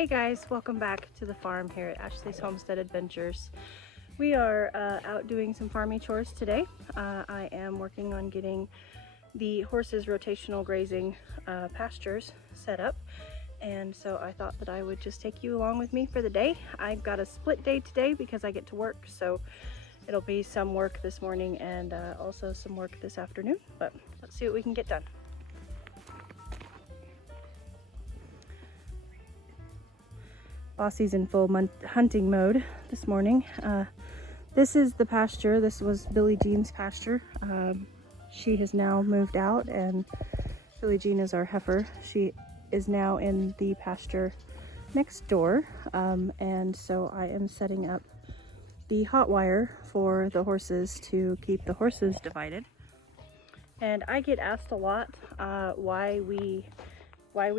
Hey guys, welcome back to the farm here at Ashley's Homestead Adventures. We are out doing some farming chores today. I am working on getting the horses' rotational grazing pastures set up, and so I thought that I would just take you along with me for the day. I've got a split day today because I get to work, so it'll be some work this morning and also some work this afternoon, but let's see what we can get done. Bossy's in full hunting mode this morning. This is the pasture. This was Billie Jean's pasture. She has now moved out, and Billie Jean is our heifer. She is now in the pasture next door, and so I am setting up the hot wire for the horses to keep the horses divided. And I get asked a lot why we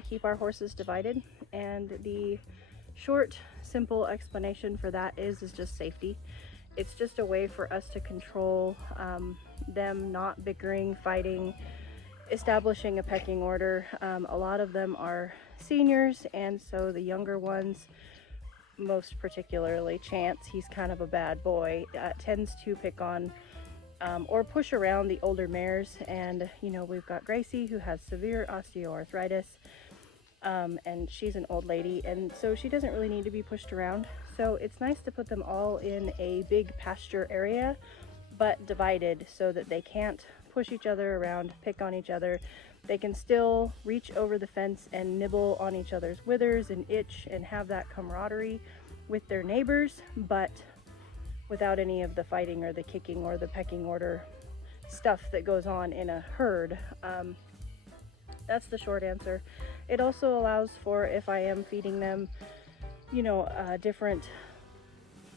keep our horses divided, and the short, simple explanation for that is just safety. It's just a way for us to control them not bickering, fighting, establishing a pecking order. A lot of them are seniors, and so the younger ones, most particularly Chance, he's kind of a bad boy, tends to pick on or push around the older mares. And you know, we've got Gracie, who has severe osteoarthritis. And she's an old lady, and so she doesn't really need to be pushed around. So it's nice to put them all in a big pasture area, but divided so that they can't push each other around, pick on each other. They can still reach over the fence and nibble on each other's withers and itch and have that camaraderie with their neighbors, but without any of the fighting or the kicking or the pecking order stuff that goes on in a herd. That's the short answer. It also allows for, if I am feeding them, you know, different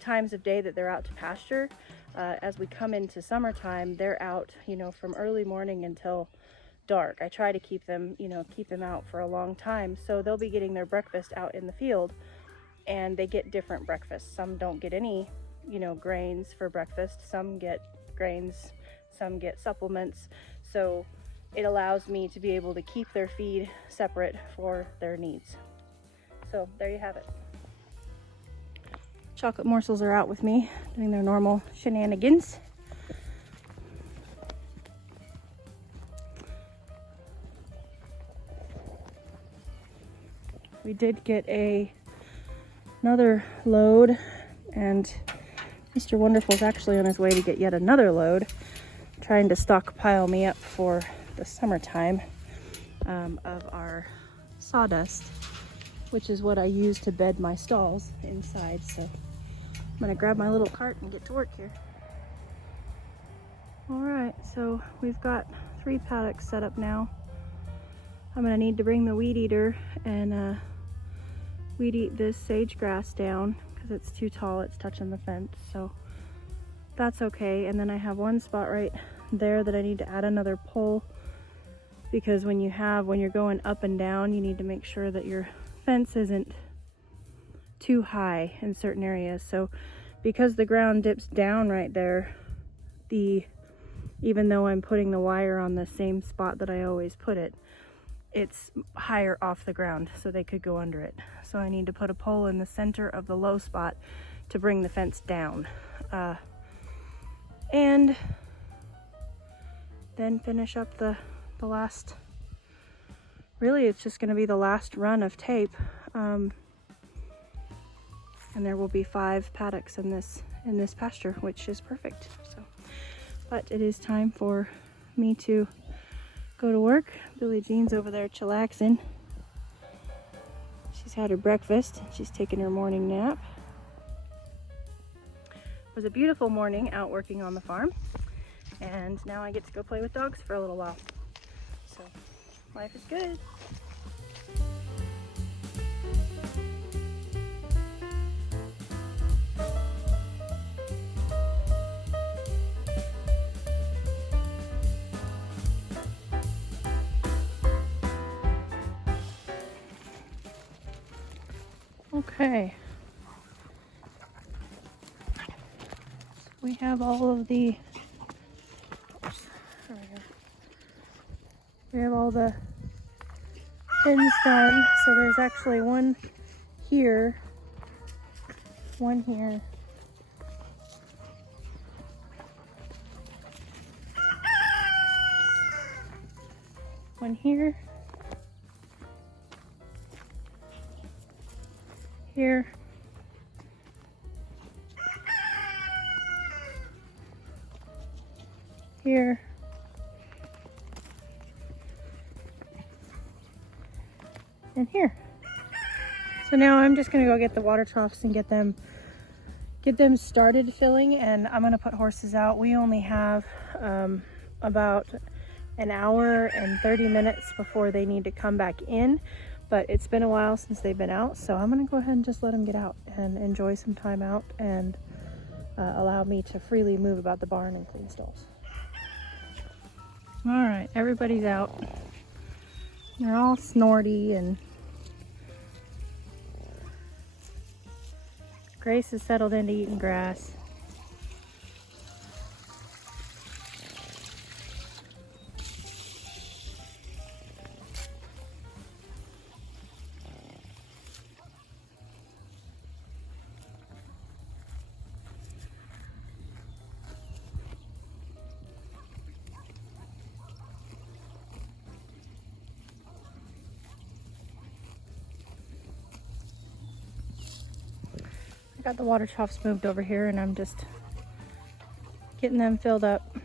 times of day that they're out to pasture. As we come into summertime, they're out, you know, from early morning until dark. I try to keep them out for a long time. So they'll be getting their breakfast out in the field, and they get different breakfasts. Some don't get any, you know, grains for breakfast. Some get grains, some get supplements. So it allows me to be able to keep their feed separate for their needs. So there you have it. Chocolate morsels are out with me doing their normal shenanigans. We did get another load, and Mr. Wonderful's actually on his way to get yet another load, trying to stockpile me up for the summertime of our sawdust, which is what I use to bed my stalls inside. So I'm gonna grab my little cart and get to work here. All right, so we've got 3 paddocks set up now. I'm gonna need to bring the weed eater and weed eat this sage grass down because it's too tall, it's touching the fence, so that's okay. And then I have one spot right there that I need to add another pole, because when you're going up and down, you need to make sure that your fence isn't too high in certain areas. So because the ground dips down right there, even though I'm putting the wire on the same spot that I always put it, it's higher off the ground, so they could go under it. So I need to put a pole in the center of the low spot to bring the fence down. And then finish up the last, really it's just going to be the last run of tape, and there will be 5 paddocks in this pasture, which is perfect. So, but it is time for me to go to work. Billie Jean's over there chillaxing. She's had her breakfast, she's taken her morning nap. It was a beautiful morning out working on the farm, and now I get to go play with dogs for a little while. So life is good. Okay. So we have all of the, we have all the pins done. So there's actually one here, one here. One here. Here. Here. And here. So now I'm just gonna go get the water troughs and get them started filling, and I'm gonna put horses out. We only have about an hour and 30 minutes before they need to come back in, but it's been a while since they've been out, so I'm gonna go ahead and just let them get out and enjoy some time out and allow me to freely move about the barn and clean stalls. All right, everybody's out. They're all snorty, and Grace is settled into eating grass. I got the water troughs moved over here, and I'm just getting them filled up.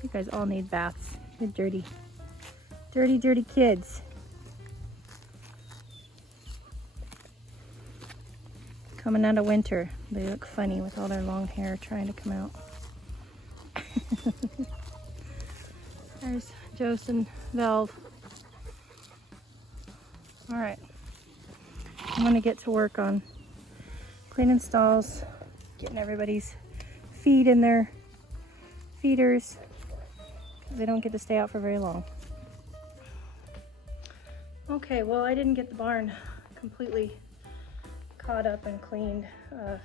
You guys all need baths. You're dirty. Dirty, dirty kids. Coming out of winter. They look funny with all their long hair trying to come out. There's Jose and Velve. All right, I'm gonna get to work on cleaning stalls, getting everybody's feed in their feeders. They don't get to stay out for very long. Okay, well, I didn't get the barn completely caught up and cleaned, but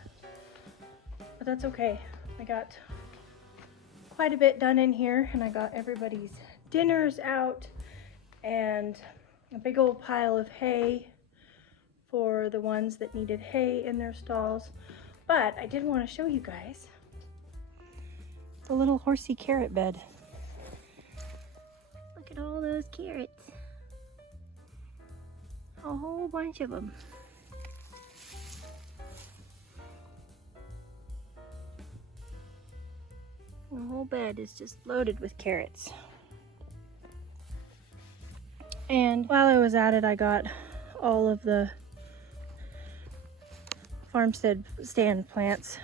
that's okay. I got quite a bit done in here, and I got everybody's dinners out and a big old pile of hay for the ones that needed hay in their stalls. But I did want to show you guys the little horsey carrot bed. Look at all those carrots. A whole bunch of them. The whole bed is just loaded with carrots. And while I was at it, I got all of the farmstead stand plants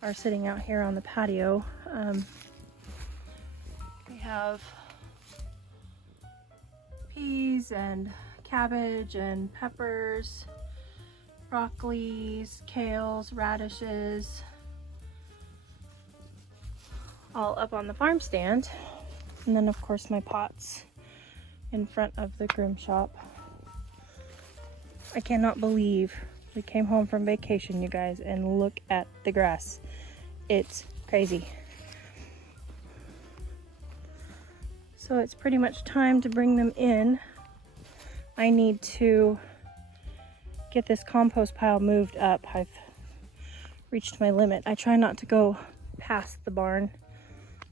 are sitting out here on the patio. We have peas and cabbage and peppers, broccolis, kales, radishes, all up on the farm stand. And then of course my pots in front of the groom shop. I cannot believe we came home from vacation, you guys, and look at the grass. It's crazy. So it's pretty much time to bring them in. I need to get this compost pile moved up. I've reached my limit. I try not to go past the barn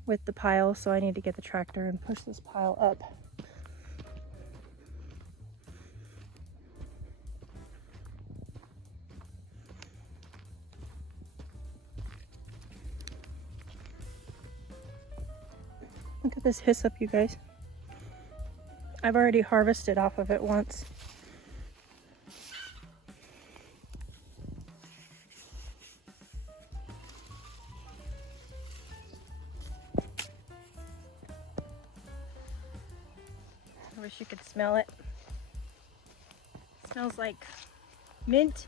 with the pile, so I need to get the tractor and push this pile up. Look at this hyssop, you guys. I've already harvested off of it once. I wish you could smell it. It smells like mint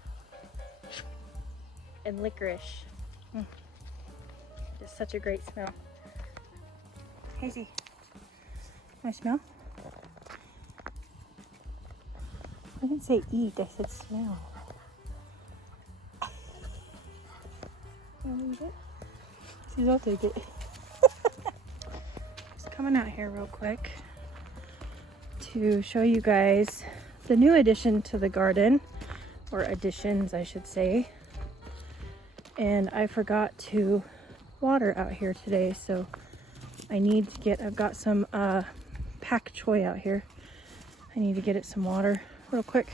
and licorice. Just such a great smell. Hazy, can I smell? I didn't say eat, I said smell. Can I eat it? I'll take it. Just coming out here real quick to show you guys the new addition to the garden, or additions I should say. And I forgot to water out here today, so I need to get, I've got some pak choi out here. I need to get it some water real quick.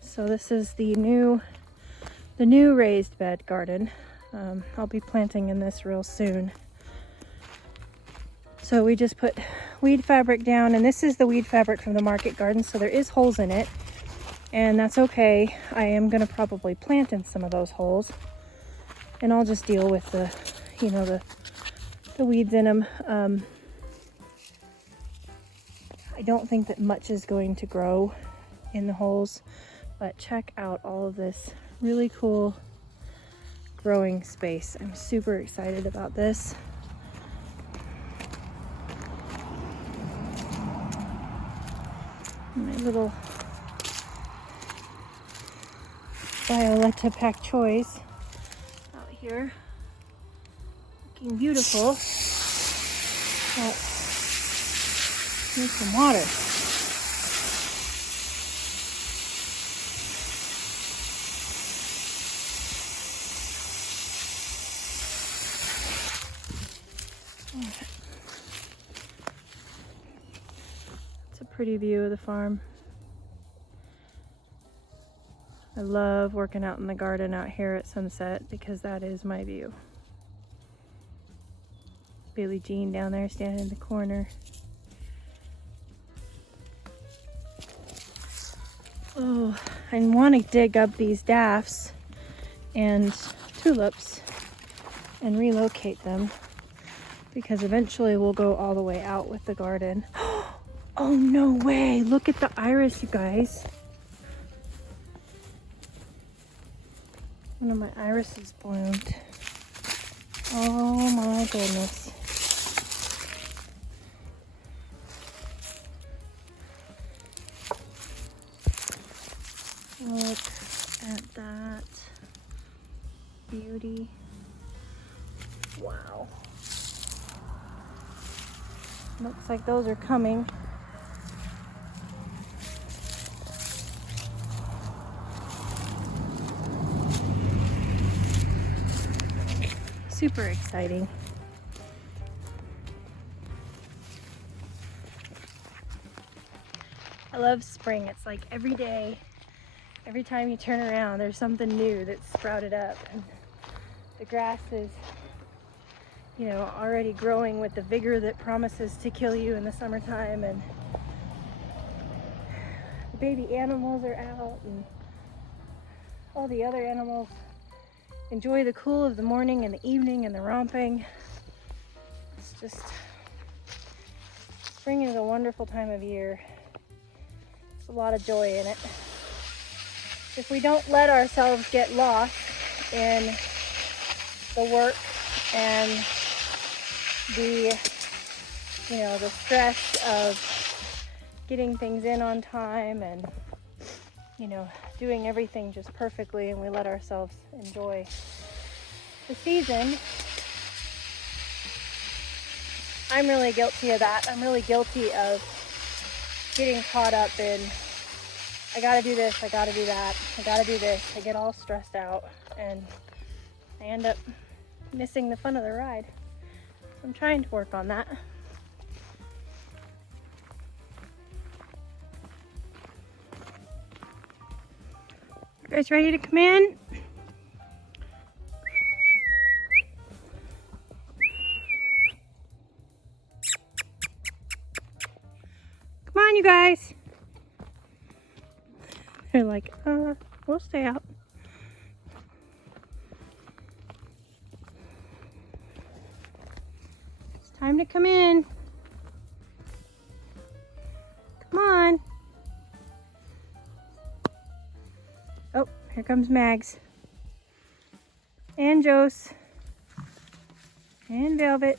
So this is the new raised bed garden. I'll be planting in this real soon. So we just put weed fabric down, and this is the weed fabric from the market garden, so there is holes in it, and that's okay. I am gonna probably plant in some of those holes, and I'll just deal with the, you know, the weeds in them. I don't think that much is going to grow in the holes. But check out all of this really cool growing space. I'm super excited about this. My little Violetta pak choys out here, looking beautiful. But need some water. Pretty view of the farm. I love working out in the garden out here at sunset because that is my view. Billie Jean down there standing in the corner. Oh, I want to dig up these daffs and tulips and relocate them because eventually we'll go all the way out with the garden. Oh, no way. Look at the iris, you guys. One of my irises bloomed. Oh my goodness. Look at that beauty. Wow. Looks like those are coming. Super exciting. I love spring. It's like every day, every time you turn around, there's something new that's sprouted up, and the grass is, you know, already growing with the vigor that promises to kill you in the summertime, and the baby animals are out, and all the other animals enjoy the cool of the morning and the evening and the romping. It's just, spring is a wonderful time of year. There's a lot of joy in it. If we don't let ourselves get lost in the work and the, you know, the stress of getting things in on time and, you know, doing everything just perfectly, and we let ourselves enjoy the season. I'm really guilty of that. I'm really guilty of getting caught up in, I gotta do this, I gotta do that, I gotta do this. I get all stressed out and I end up missing the fun of the ride. So I'm trying to work on that. You guys ready to come in? Come on, you guys. They're like, we'll stay out. It's time to come in. Come on. Oh, here comes Mags. And Jose. And Velvet.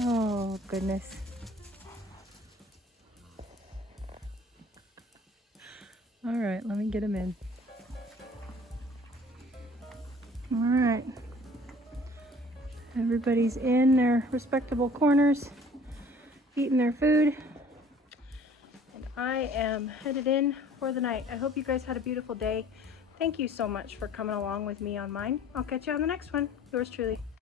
Oh, goodness. All right, let me get him in. All right. Everybody's in their respectable corners, eating their food. And I am headed in for the night. I hope you guys had a beautiful day. Thank you so much for coming along with me on mine. I'll catch you on the next one. Yours truly.